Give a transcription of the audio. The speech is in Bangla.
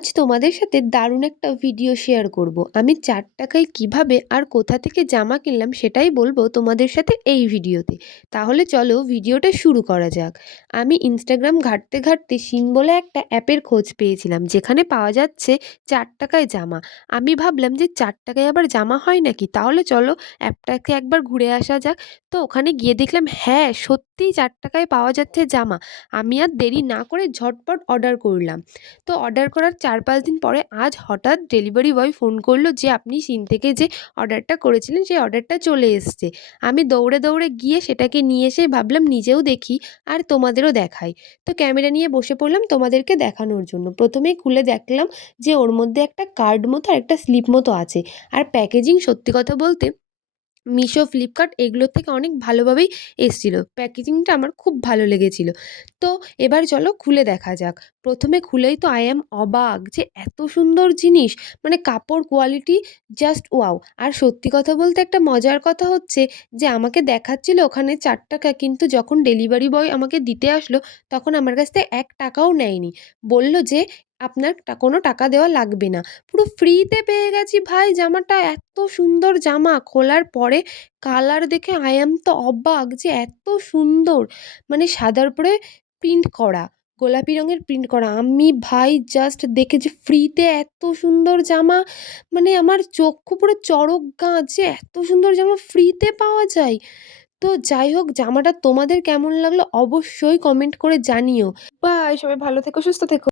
আজ তোমাদের সাথে দারুণ একটা ভিডিও শেয়ার করব। আমি 4 টাকায় কিভাবে আর কোথা থেকে জামা কিনলাম সেটাই বলবো তোমাদের সাথে এই ভিডিওতে। তাহলে চলো ভিডিওটা শুরু করা যাক। আমি ইনস্টাগ্রাম ঘাঁটতে ঘাঁটতে শিন বলে একটা অ্যাপের খোঁজ পেয়েছিলাম যেখানে পাওয়া যাচ্ছে 4 টাকায় জামা। আমি ভাবলাম যে 4 টাকায় আবার জামা হয় নাকি, তাহলে চলো অ্যাপটাকে একবার ঘুরে আসা যাক। তো ওখানে গিয়ে দেখলাম হ্যাঁ সত্যিই 4 টাকায় পাওয়া যাচ্ছে জামা। আমি আর দেরি না করে ঝটপট অর্ডার করলাম। তো অর্ডার করার 4-5 দিন পরে আজ হঠাৎ ডেলিভারি বয় ফোন করলো যে আপনি শিন থেকে যে অর্ডারটা করেছিলেন সেই অর্ডারটা চলে এসছে। আমি দৌড়ে দৌড়ে গিয়ে সেটাকে নিয়ে এসে ভাবলাম নিজেও দেখি আর তোমাদেরও দেখাই। তো ক্যামেরা নিয়ে বসে পড়লাম তোমাদেরকে দেখানোর জন্য। প্রথমেই খুলে দেখলাম যে ওর মধ্যে একটা কার্ড মতো আর একটা স্লিপ মতো আছে। আর প্যাকেজিং সত্যি কথা বলতে মিশো, ফ্লিপকার্ট এগুলোর থেকে অনেক ভালোভাবেই এসছিল। প্যাকেজিংটা আমার খুব ভালো লেগেছিল। তো এবার চলো খুলে দেখা যাক। প্রথমে খুলেই তো আই অ্যাম অবাক যে এত সুন্দর জিনিস, মানে কাপড় কোয়ালিটি জাস্ট ওয়াও। আর সত্যি কথা বলতে একটা মজার কথা হচ্ছে যে আমাকে দেখাচ্ছিল ওখানে 4 টাকা, কিন্তু যখন ডেলিভারি বয় আমাকে দিতে আসলো তখন আমার কাছ থেকে 1 টাকাও নেয়নি। বলল যে আপনার কোনো টাকা দেওয়া লাগবে না। পুরো ফ্রিতে পেয়ে গেছি ভাই জামাটা। এত সুন্দর জামা, খোলার পরে কালার দেখে আই অ্যাম তো অবাক যে এত সুন্দর, মানে সাদার উপরে প্রিন্ট করা, গোলাপি রঙের প্রিন্ট করা। আমি ভাই জাস্ট দেখে যে ফ্রিতে এত সুন্দর জামা, মানে আমার চক্ষু পুরো চড়ক গাছ যে এত সুন্দর জামা ফ্রিতে পাওয়া যায়। তো যাই হোক, জামাটা তোমাদের কেমন লাগলো অবশ্যই কমেন্ট করে জানিও। বাই, সবাই ভালো থেকো, সুস্থ থেকো।